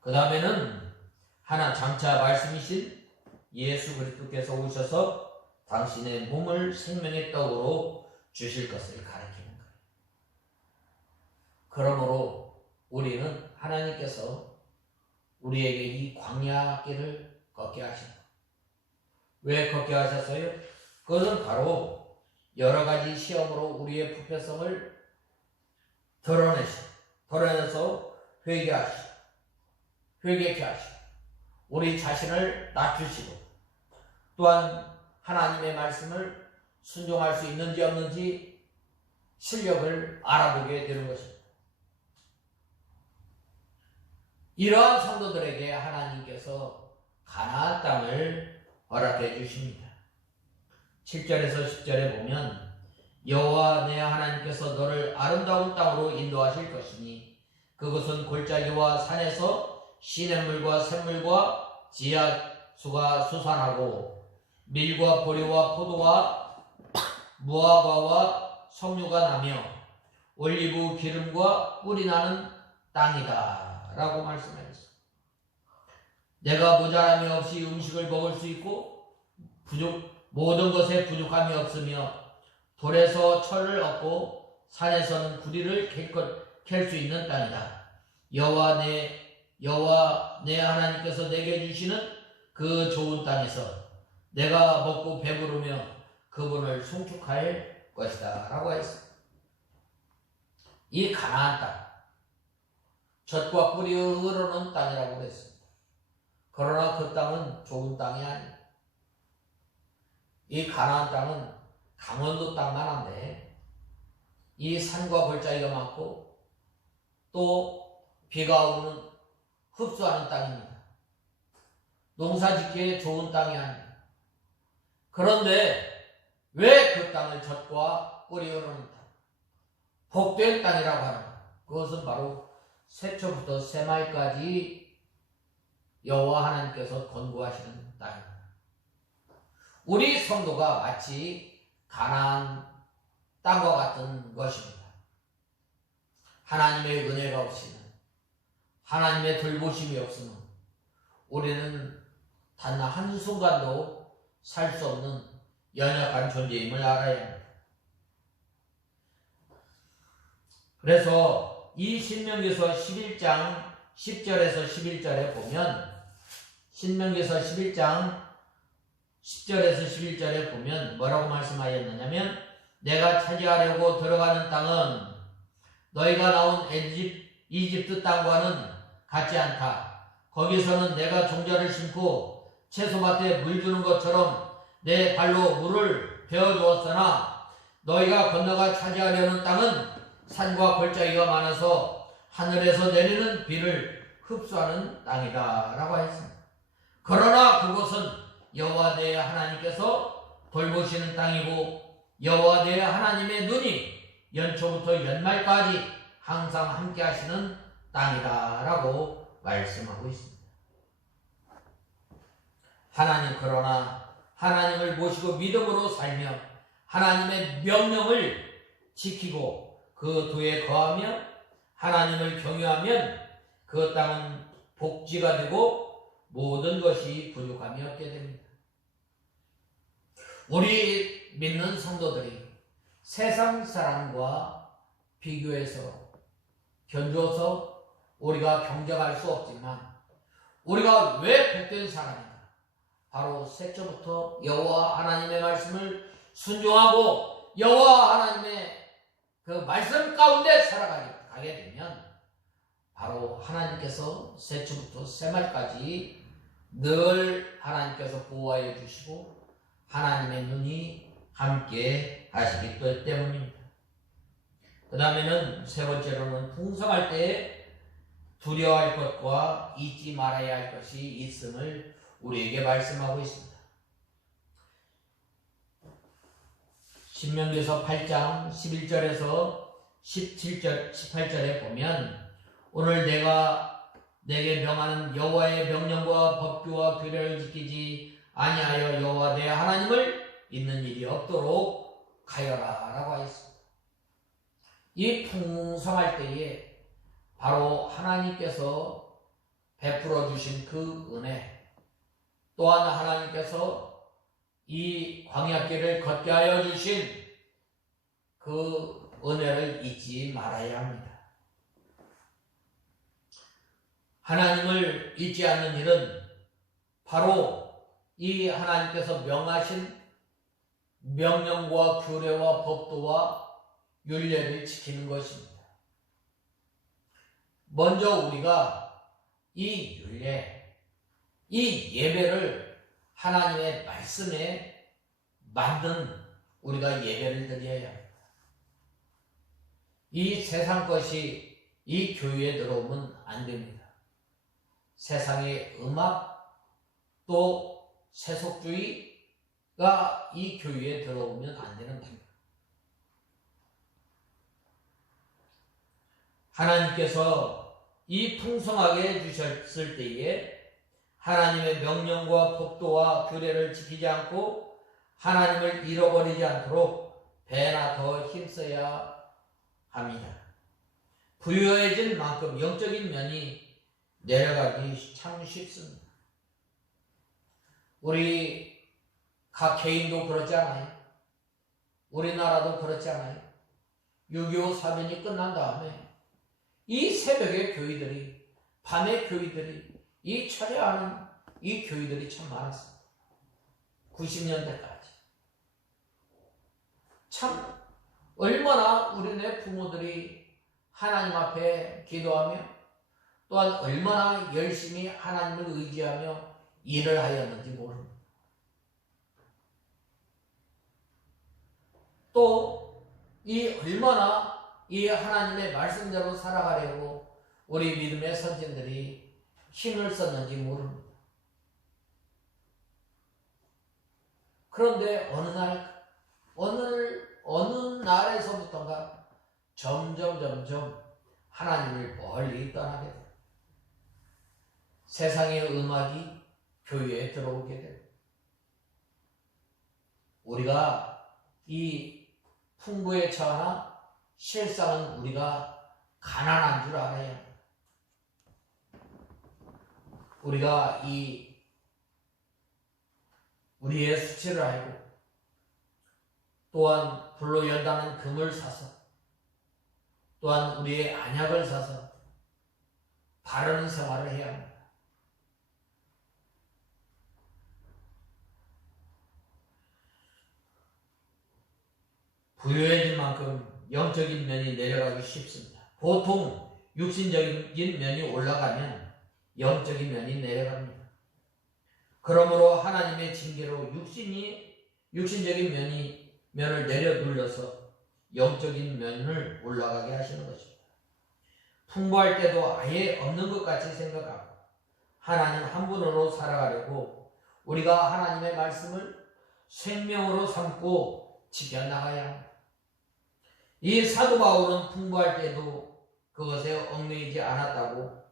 그 다음에는 장차 말씀이신 예수 그리스도께서 오셔서 당신의 몸을 생명의 떡으로 주실 것을 가리키는 거예요. 그러므로 우리는 하나님께서 우리에게 이 광야 길을 걷게 하신다. 왜 걷게 하셨어요? 그것은 바로 여러 가지 시험으로 우리의 부패성을 드러내서 회개케 하시고 우리 자신을 낮추시고 또한 하나님의 말씀을 순종할 수 있는지 없는지 실력을 알아보게 되는 것입니다. 이러한 성도들에게 하나님께서 가나안 땅을 허락해 주십니다. 7절에서 10절에 보면 여호와 내 하나님께서 너를 아름다운 땅으로 인도하실 것이니 그것은 골짜기와 산에서 시냇물과 샘물과 지하수가 솟아나고 밀과 보리와 포도와 무화과와 석류가 나며 올리브 기름과 꿀이 나는 땅이다 라고 말씀하셨습니다. 내가 모자람이 없이 음식을 먹을 수 있고 모든 것에 부족함이 없으며 돌에서 철을 얻고 산에서는 구리를 캘 수 있는 땅이다. 여호와 내 하나님께서 내게 주시는 그 좋은 땅에서 내가 먹고 배부르며 그분을 송축할 것이다 라고 했습니다. 이 가나안 땅, 젖과 꿀이 흐르는 땅이라고 했습니다. 그러나 그 땅은 좋은 땅이 아닙니다. 이 가나안 땅은 강원도 땅만 한데 이 산과 골짜기가 많고 또 비가 오는 흡수하는 땅입니다. 농사짓기에 좋은 땅이 아닙니다. 그런데 왜 그 땅을 젖과 꿀이 흐르는 땅, 복된 땅이라고 하는가? 그것은 바로 세초부터 세마일까지 여호와 하나님께서 권고하시는 땅입니다. 우리 성도가 마치 가나안 땅과 같은 것입니다. 하나님의 은혜가 없이는, 하나님의 돌보심이 없으면 우리는 단 한순간도 살 수 없는 연약한 존재임을 알아야 합니다. 그래서 이 신명기서 11장 10절에서 11절에 보면 신명기서 11장 10절에서 11절에 보면 뭐라고 말씀하였느냐면 내가 차지하려고 들어가는 땅은 너희가 나온 이집트 땅과는 같지 않다. 거기서는 내가 종자를 심고 채소밭에 물 주는 것처럼 내 발로 물을 베어주었으나 너희가 건너가 차지하려는 땅은 산과 골짜기가 많아서 하늘에서 내리는 비를 흡수하는 땅이다 라고 했습니다. 그러나 그곳은 여호와 내 하나님께서 돌보시는 땅이고 여호와 내 하나님의 눈이 연초부터 연말까지 항상 함께 하시는 땅이다 라고 말씀하고 있습니다. 그러나 하나님을 모시고 믿음으로 살며 하나님의 명령을 지키고 그 도에 거하며 하나님을 경유하면 그 땅은 복지가 되고 모든 것이 부족함이 없게 됩니다. 우리 믿는 성도들이 세상 사람과 비교해서 견줘서 우리가 경쟁할 수 없지만 우리가 왜 복된 사람인가? 바로 셋째부터 여호와 하나님의 말씀을 순종하고 여호와 하나님의 그 말씀 가운데 살아가게 되면 바로 하나님께서 셋째부터 세말까지 늘 하나님께서 보호하여 주시고 하나님의 눈이 함께 하시기 때문입니다. 그 다음에는 세 번째로는 풍성할 때에 두려워할 것과 잊지 말아야 할 것이 있음을 우리에게 말씀하고 있습니다. 신명기서 8장 11절에서 17절, 18절에 보면 오늘 내가 내게 명하는 여호와의 명령과 법규와 규례를 지키지 아니하여 여호와 내 하나님을 잊는 일이 없도록 하여라 라고 하였습니다. 이 풍성할 때에 바로 하나님께서 베풀어 주신 그 은혜, 또한 하나님께서 이 광야길을 걷게 하여 주신 그 은혜를 잊지 말아야 합니다. 하나님을 잊지 않는 일은 바로 이 하나님께서 명하신 명령과 규례와 법도와 율례를 지키는 것입니다. 먼저 우리가 이 율례, 이 예배를 하나님의 말씀에 맞는 우리가 예배를 드려야 합니다. 이 세상 것이 이 교회에 들어오면 안 됩니다. 세상의 음악 또 세속주의가 이 교회에 들어오면 안 되는 겁니다. 하나님께서 이 풍성하게 해주셨을 때에 하나님의 명령과 법도와 규례를 지키지 않고 하나님을 잃어버리지 않도록 배나 더 힘써야 합니다. 부유해진 만큼 영적인 면이 내려가기 참 쉽습니다. 우리 각 개인도 그렇지 않아요? 우리나라도 그렇지 않아요? 6.25 사변이 끝난 다음에 이 새벽에 교회들이, 밤에 교회들이, 이 철회하는 이 교회들이 참 많았습니다. 90년대까지. 참 얼마나 우리네 부모들이 하나님 앞에 기도하며 또한 얼마나 열심히 하나님을 의지하며 일을 하였는지 모릅니다. 또 이 얼마나 이 하나님의 말씀대로 살아가려고 우리 믿음의 선진들이 힘을 썼는지 모릅니다. 그런데 어느 날에서부터인가 점점 하나님을 멀리 떠나게 돼요. 세상의 음악이 교회에 들어오게 돼요. 우리가 이 풍부에 처하나 실상은 우리가 가난한 줄 알아야 합니다. 우리가 우리의 수치를 알고 또한 불로 연다는 금을 사서 또한 우리의 안약을 사서 바르는 생활을 해야 합니다. 부유해진 만큼 영적인 면이 내려가기 쉽습니다. 보통 육신적인 면이 올라가면 영적인 면이 내려갑니다. 그러므로 하나님의 징계로 육신적인 면을 내려둘러서 영적인 면을 올라가게 하시는 것입니다. 풍부할 때도 아예 없는 것 같이 생각하고 하나님 한 분으로 살아가려고 우리가 하나님의 말씀을 생명으로 삼고 지켜나가야 합니다. 이 사도 바울은 풍부할 때도 그것에 얽매이지 않았고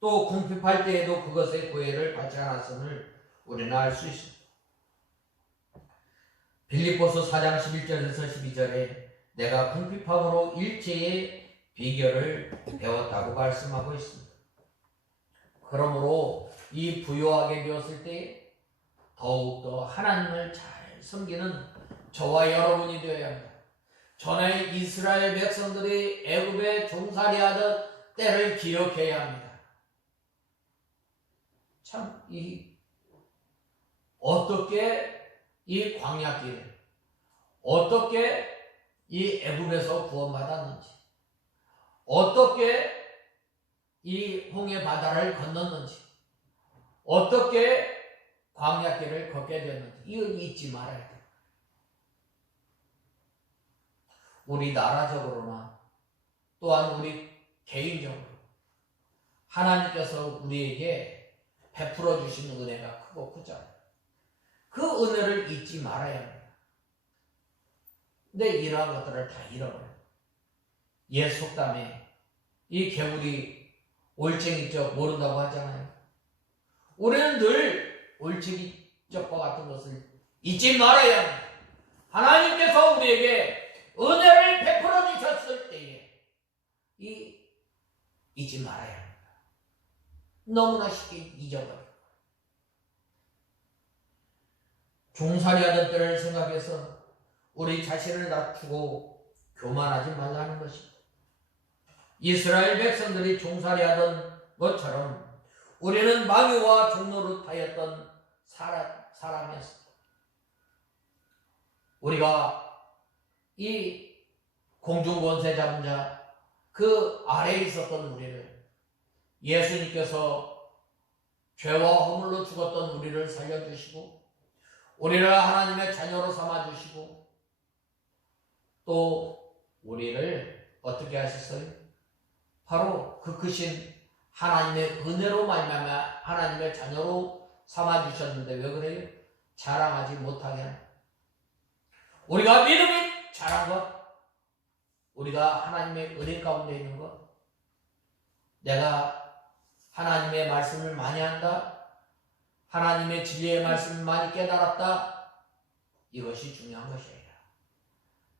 또 궁핍할 때에도 그것의 구애를 받지 않았음을 우리는 알 수 있습니다. 빌립보서 4장 11절에서 12절에 내가 궁핍함으로 일체의 비결을 배웠다고 말씀하고 있습니다. 그러므로 이 부유하게 되었을 때 더욱더 하나님을 잘 섬기는 저와 여러분이 되어야 합니다. 전에 이스라엘 백성들이 애굽에 종살이하던 때를 기억해야 합니다. 참 어떻게 이 광야길, 어떻게 이 애굽에서 구원받았는지, 어떻게 이 홍해 바다를 건넜는지, 어떻게 광야길을 걷게 됐는지 이걸 잊지 말아야 돼요. 우리 나라적으로나 또한 우리 개인적으로 하나님께서 우리에게 베풀어 주신 은혜가 크고 크잖아요. 그 은혜를 잊지 말아야 합니다. 근데 이러한 것들을 다 잃어버려요. 옛 속담에 이 개구리 올챙이적 모른다고 하잖아요. 우리는 늘 올챙이적과 같은 것을 잊지 말아야 합니다. 하나님께서 우리에게 은혜를 베풀어 주셨을 때에 잊지 말아야 합니다. 너무나 쉽게 잊어버려요. 종살이하던 때를 생각해서 우리 자신을 낮추고 교만하지 말라는 것입니다. 이스라엘 백성들이 종살이하던 것처럼 우리는 망유와 종노릇하였던 사람이었습니다. 우리가 이 공중권세 잡은 자 그 아래에 있었던 우리를 예수님께서 죄와 허물로 죽었던 우리를 살려주시고 우리를 하나님의 자녀로 삼아주시고 또 우리를 어떻게 하셨어요? 바로 그 크신 하나님의 은혜로 말미암아 하나님의 자녀로 삼아주셨는데 왜 그래요? 자랑하지 못하게 하는 우리가 믿음이 자란 것, 우리가 하나님의 은혜 가운데 있는 것, 내가 하나님의 말씀을 많이 한다, 하나님의 진리의 말씀을 많이 깨달았다, 이것이 중요한 것이 아니라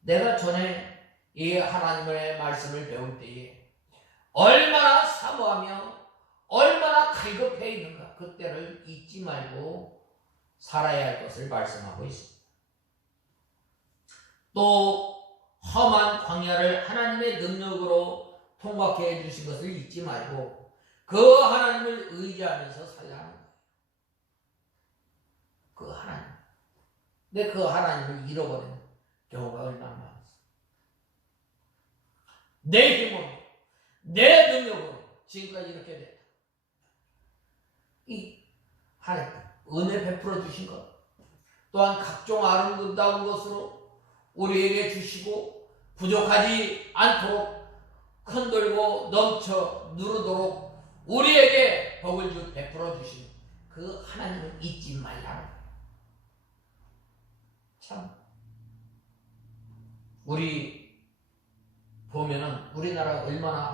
내가 전에 이 하나님의 말씀을 배울 때에 얼마나 사모하며 얼마나 갈급해 있는가, 그때를 잊지 말고 살아야 할 것을 말씀하고 있습니다. 또 험한 광야를 하나님의 능력으로 통과케 해주신 것을 잊지 말고 그 하나님을 의지하면서 살아야 하는 거예요. 그 하나님. 근데 그 하나님을 잃어버리는 경우가 얼마나 많았어요. 내 힘으로, 내 능력으로 지금까지 이렇게 됐다. 이 하나님 은혜 베풀어 주신 것, 또한 각종 아름다운 것으로 우리에게 주시고 부족하지 않도록 흔들고 넘쳐 누르도록 우리에게 복을 베풀어 주시는 그 하나님을 잊지 말라는 거예요. 참 우리 보면은 우리나라가 얼마나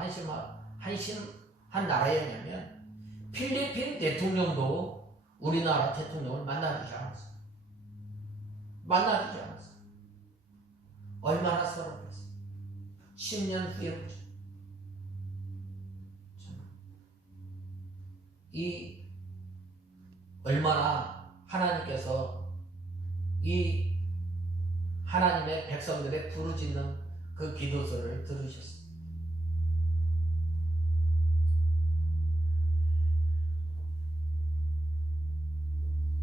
한심한 나라였냐면 필리핀 대통령도 우리나라 대통령을 만나주지 않았어요. 만나주지 않았어요. 얼마나 서럽겠어요. 10년 후에 보죠. 이 얼마나 하나님께서 이 하나님의 백성들의 부르짖는 그 기도소를 들으셨습니다.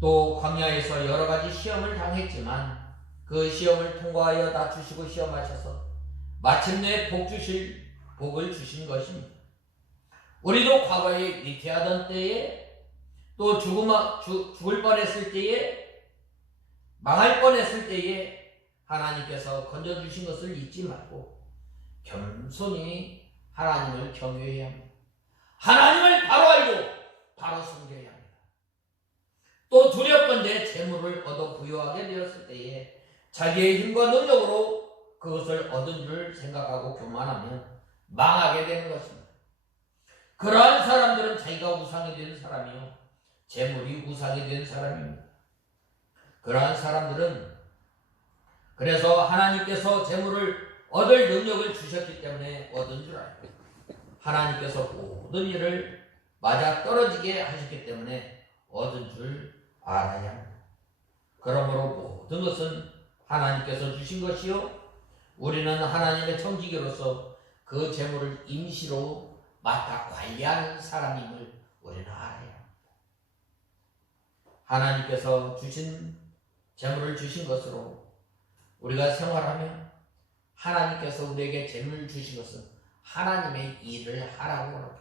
또 광야에서 여러 가지 시험을 당했지만 그 시험을 통과하여 낮추시고 시험하셔서 마침내 복을 주신 것입니다. 우리도 과거에 위태하던 때에 또 죽을 뻔했을 때에 망할 뻔했을 때에 하나님께서 건져주신 것을 잊지 말고 겸손히 하나님을 경외해야 합니다. 하나님을 바로 알고 바로 섬겨야 합니다. 또 두렵건대 재물을 얻어 부유하게 되었을 때에 자기의 힘과 능력으로 그것을 얻은 줄 생각하고 교만하면 망하게 되는 것입니다. 그러한 사람들은 자기가 우상이 된 사람이요 재물이 우상이 된 사람입니다. 그러한 사람들은 그래서 하나님께서 재물을 얻을 능력을 주셨기 때문에 얻은 줄 알고 하나님께서 모든 일을 맞아떨어지게 하셨기 때문에 얻은 줄 알아야 합니다. 그러므로 모든 것은 하나님께서 주신 것이요 우리는 하나님의 청지기로서 그 재물을 임시로 맡아 관리하는 사람임을 우리는 알아야 합니다. 하나님께서 주신 재물을 주신 것으로 우리가 생활하면 하나님께서 우리에게 재물을 주신 것은 하나님의 일을 하라고 합니다.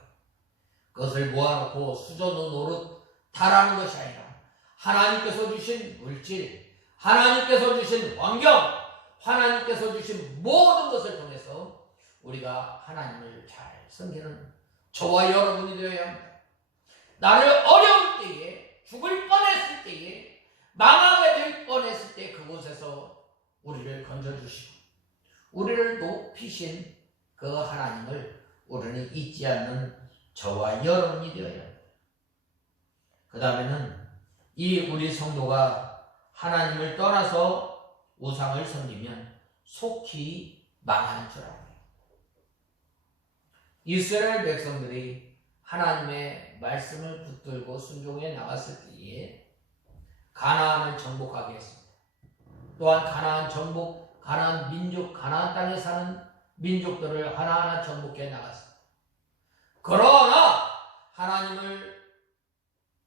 그것을 모아놓고 수저도 노릇 다라는 것이 아니라 하나님께서 주신 물질, 하나님께서 주신 환경, 하나님께서 주신 모든 것을 통해서 우리가 하나님을 잘 섬기는 저와 여러분이 되어야 합니다. 나를 어려울 때에, 죽을 뻔했을 때에, 망하게 될 뻔했을 때 그곳에서 우리를 건져주시고 우리를 높이신 그 하나님을 우리는 잊지 않는 저와 여러분이 되어야 합니다. 그 다음에는 이 우리 성도가 하나님을 떠나서 우상을 섬기면 속히 망하는 줄 알아요. 이스라엘 백성들이 하나님의 말씀을 붙들고 순종해 나갔을 때에 가나안을 정복하게 했습니다. 또한 가나안 민족, 가나안 땅에 사는 민족들을 하나하나 정복해 나갔습니다. 그러나 하나님을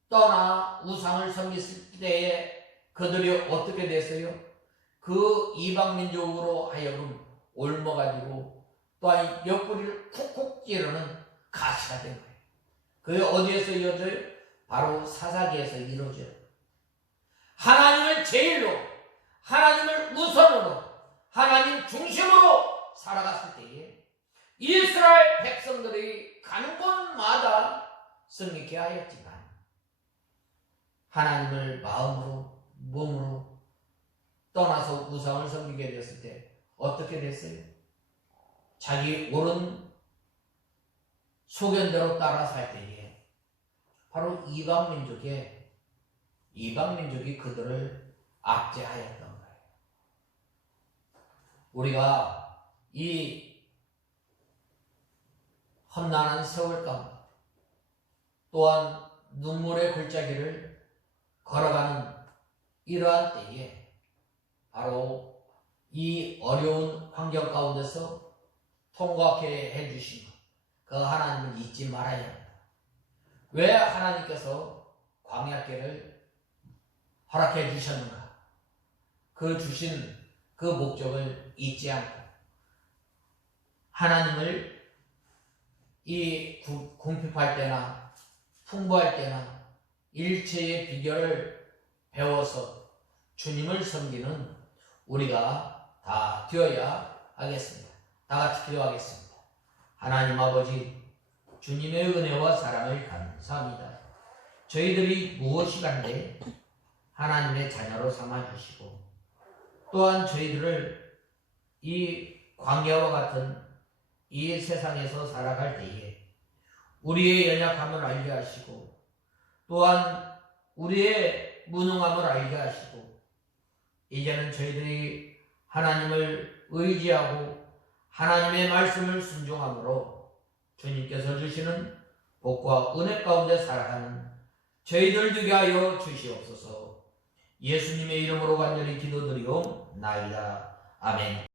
떠나 우상을 섬겼을 때에 그들이 어떻게 됐어요? 그 이방 민족으로 하여금 옮아가지고 또한 옆구리를 쿡쿡 찌르는 가시가 된 거예요. 그게 어디에서 이루어져요? 바로 사사기에서 이루어져요. 하나님을 제일로, 하나님을 우선으로, 하나님 중심으로 살아갔을 때에 이스라엘 백성들이 가는 곳마다 승리케 하였지만 하나님을 마음으로, 몸으로 떠나서 우상을 섬기게 되었을 때 어떻게 됐어요? 자기 옳은 소견대로 따라 살 때에 바로 이방 민족이 그들을 압제하였던 거예요. 우리가 이 험난한 세월 가운데 또한 눈물의 골짜기를 걸어가는 이러한 때에 바로 이 어려운 환경 가운데서 통과하게 해주신 그 하나님을 잊지 말아야 합니다. 왜 하나님께서 광야길을 허락해 주셨는가? 그 주신 그 목적을 잊지 않고 하나님을 이 궁핍할 때나 풍부할 때나 일체의 비결을 배워서 주님을 섬기는 우리가 다 되어야 하겠습니다. 다 같이 기도하겠습니다. 하나님 아버지, 주님의 은혜와 사랑을 감사합니다. 저희들이 무엇이간데 하나님의 자녀로 삼아주시고 또한 저희들을 이 광야와 같은 이 세상에서 살아갈 때에 우리의 연약함을 알게 하시고 또한 우리의 무능함을 알게 하시고 이제는 저희들이 하나님을 의지하고 하나님의 말씀을 순종함으로 주님께서 주시는 복과 은혜 가운데 살아가는 저희들 되게 하여 주시옵소서. 예수님의 이름으로 간절히 기도드리옵나이다. 아멘.